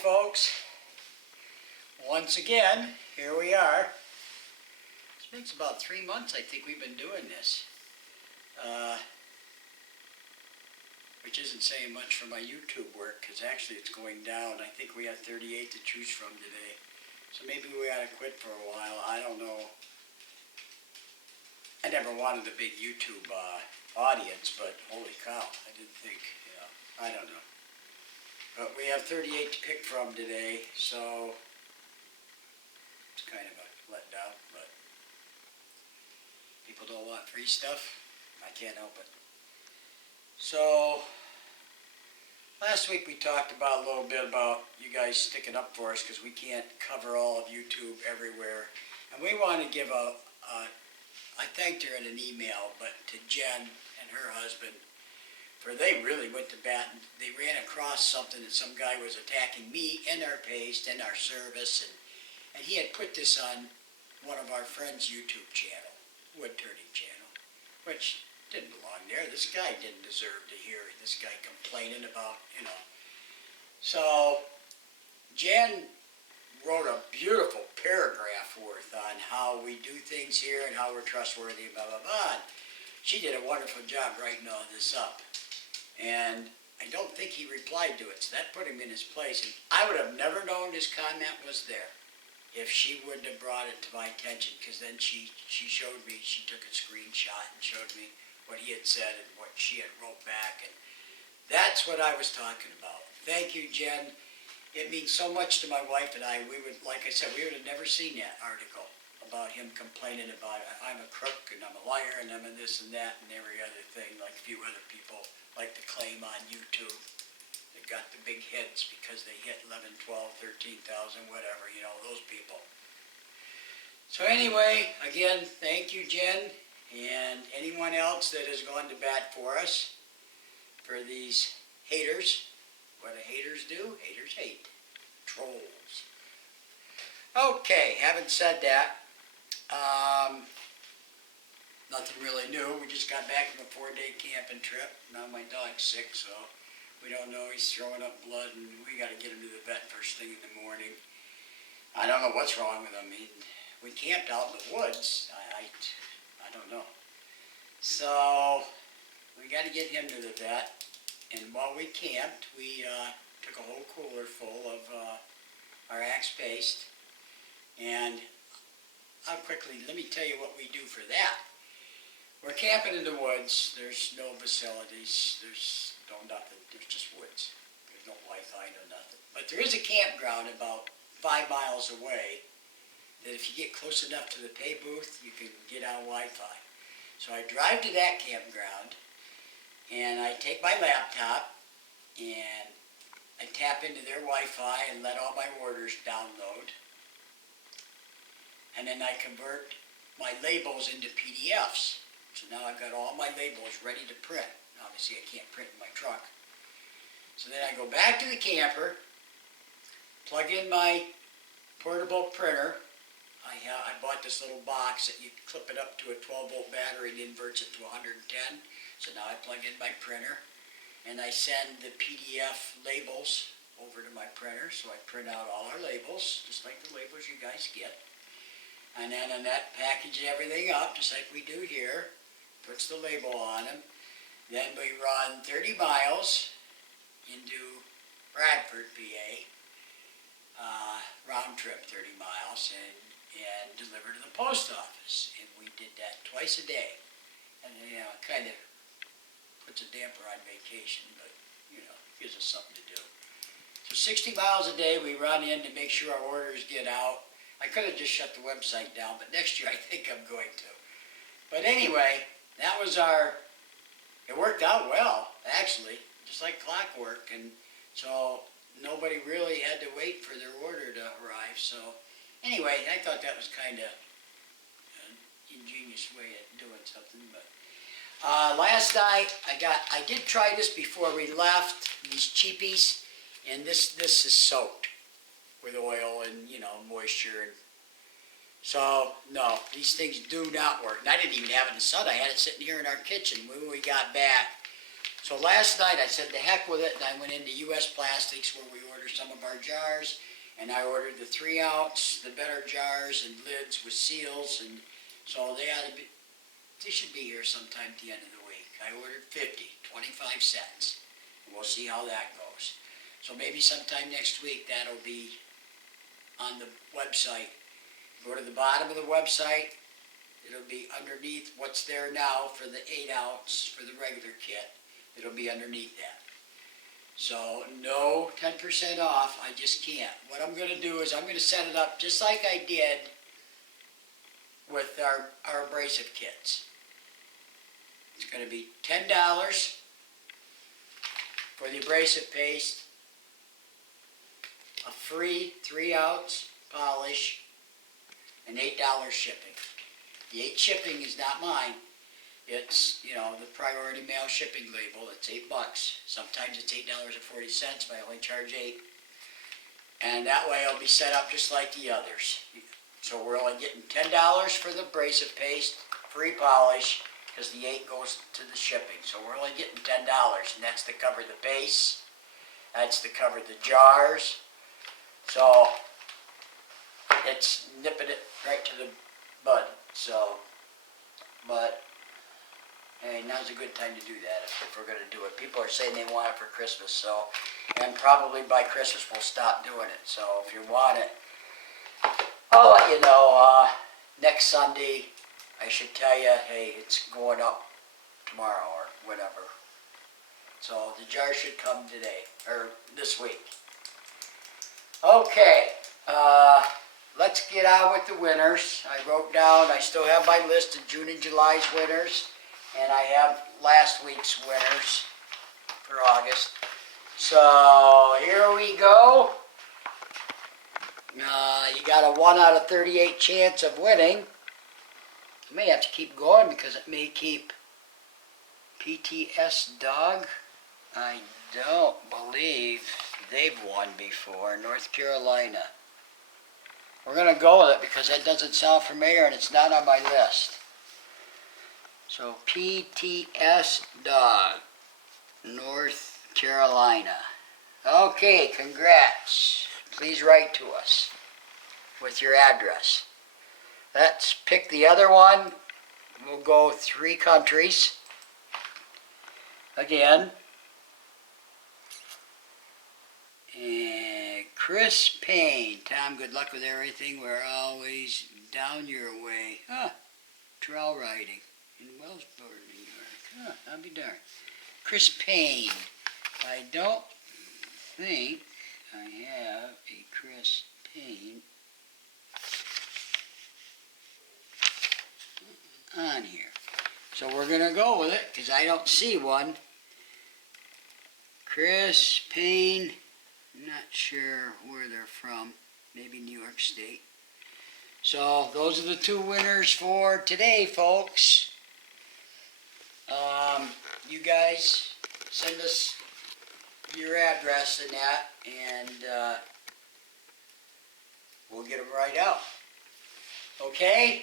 folks. Once again, here we are. It's about 3 months I think we've been doing this. Which isn't saying much for my YouTube work, because actually it's going down. I think we had 38 to choose from today. So maybe we ought to quit for a while. I don't know. I never wanted a big YouTube audience, but holy cow, I didn't think, I don't know. But we have 38 to pick from today, so it's kind of a letdown, but people don't want free stuff. I can't help it. So, last week we talked about a little bit about you guys sticking up for us because we can't cover all of YouTube everywhere. And we want to give I thanked her in an email, but to Jen and her husband, for they really went to bat and they ran across something that some guy was attacking me and our paste and our service, and he had put this on one of our friends' YouTube channel, wood turning channel, which didn't belong there. This guy didn't deserve to hear this guy complaining about, So Jen wrote a beautiful paragraph worth on how we do things here and how we're trustworthy, blah, blah, blah. She did a wonderful job writing all this up. And I don't think he replied to it, so that put him in his place. And I would have never known this comment was there if she wouldn't have brought it to my attention, because then she showed me, she took a screenshot and showed me what he had said and what she had wrote back, and that's what I was talking about. Thank you, Jen. It means so much to my wife and I. We would, like I said, we would have never seen that article about him complaining about I'm a crook and I'm a liar and I'm a this and that and every other thing, like a few other people like to claim on YouTube. They got the big hits because they hit 11, 12, 13,000, whatever, those people. So anyway, again, thank you, Jen. And anyone else that has gone to bat for us, for these haters. What do haters do? Haters hate. Trolls. Okay, having said that, nothing really new. We just got back from a 4-day camping trip. Now my dog's sick, so we don't know. He's throwing up blood, and we got to get him to the vet first thing in the morning. I don't know what's wrong with him. We camped out in the woods. I don't know. So we got to get him to the vet. And while we camped, we took a whole cooler full of our Axe paste. And let me tell you what we do for that. We're camping in the woods. There's no facilities. There's no nothing. There's just woods. There's no Wi-Fi, no nothing. But there is a campground about 5 miles away that if you get close enough to the pay booth, you can get on Wi-Fi. So I drive to that campground, and I take my laptop, and I tap into their Wi-Fi and let all my orders download. And then I convert my labels into PDFs. So now I've got all my labels ready to print. Obviously I can't print in my truck. So then I go back to the camper, plug in my portable printer. I bought this little box that you clip it up to a 12-volt battery and inverts it to 110. So now I plug in my printer and I send the PDF labels over to my printer. So I print out all our labels, just like the labels you guys get. And then on that, package everything up, just like we do here. Puts the label on them. Then we run 30 miles into Bradford, PA. Round trip 30 miles and deliver to the post office. And we did that twice a day. And it kind of puts a damper on vacation, but gives us something to do. So 60 miles a day we run in to make sure our orders get out. I could have just shut the website down, but next year I think I'm going to. But anyway, that was it worked out well, actually, just like clockwork. And so nobody really had to wait for their order to arrive. So anyway, I thought that was kind of an ingenious way of doing something. But last night, I did try this before we left, these cheapies, and this is soaked with oil and, moisture. And so, no, these things do not work. And I didn't even have it in the sun. I had it sitting here in our kitchen when we got back. So last night I said, the heck with it, and I went into U.S. Plastics where we ordered order some of our jars, and I ordered the 3 ounce, the better jars and lids with seals, and so they should be here sometime at the end of the week. I ordered 50, 25 cents. And we'll see how that goes. So maybe sometime next week that'll be on the website. Go to the bottom of the website. It'll be underneath what's there now for the 8 ounce for the regular kit. It'll be underneath that. So no 10% off, I just can't. What I'm going to do is I'm going to set it up just like I did with our abrasive kits. It's going to be $10 for the abrasive paste, a free 3 ounce polish, and $8 shipping. The 8 shipping is not mine. It's, the priority mail shipping label. It's $8. Sometimes it's $8.40, but I only charge $8. And that way it'll be set up just like the others. So we're only getting $10 for the abrasive paste, free polish, because the 8 goes to the shipping. So we're only getting $10, and that's to cover the base. That's to cover the jars. So it's nipping it right to the bud. So, but hey, now's a good time to do that if we're going to do it. People are saying they want it for Christmas, so, and probably by Christmas we'll stop doing it. So if you want it, I'll let you know. Next Sunday, I should tell you, hey, it's going up tomorrow or whatever. So the jar should come today, or this week. Okay, let's get on with the winners. I wrote down, I still have my list of June and July's winners, and I have last week's winners for August. So here we go. You got a 1 out of 38 chance of winning. I may have to keep going because it may keep PTS Dog. I don't believe they've won before. North Carolina. We're going to go with it because that doesn't sound familiar and it's not on my list. So PTS Dog, North Carolina. Okay, congrats. Please write to us with your address. Let's pick the other one. We'll go 3 countries. Again. And Chris Payne. Tom, good luck with everything. We're always down your way. Trail riding in Wellsboro, New York. I'll be darned. Chris Payne. I don't think I have a Chris Payne on here. So we're going to go with it because I don't see one. Chris Payne, not sure where they're from. Maybe New York State. So those are the 2 winners for today, folks. You guys send us your address and that, and we'll get them right out. Okay?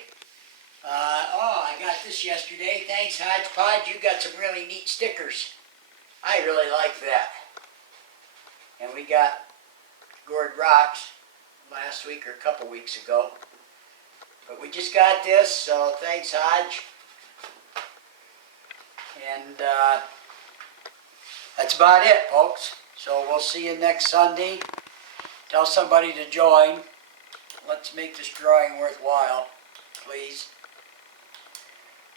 I got this yesterday. Thanks, Hodgepodge. You got some really neat stickers. I really like that. And we got Gourd Rocks last week or a couple weeks ago. But we just got this, so thanks, Hodge. And that's about it, folks. So we'll see you next Sunday. Tell somebody to join. Let's make this drawing worthwhile, please.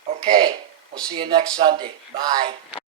Okay, we'll see you next Sunday. Bye.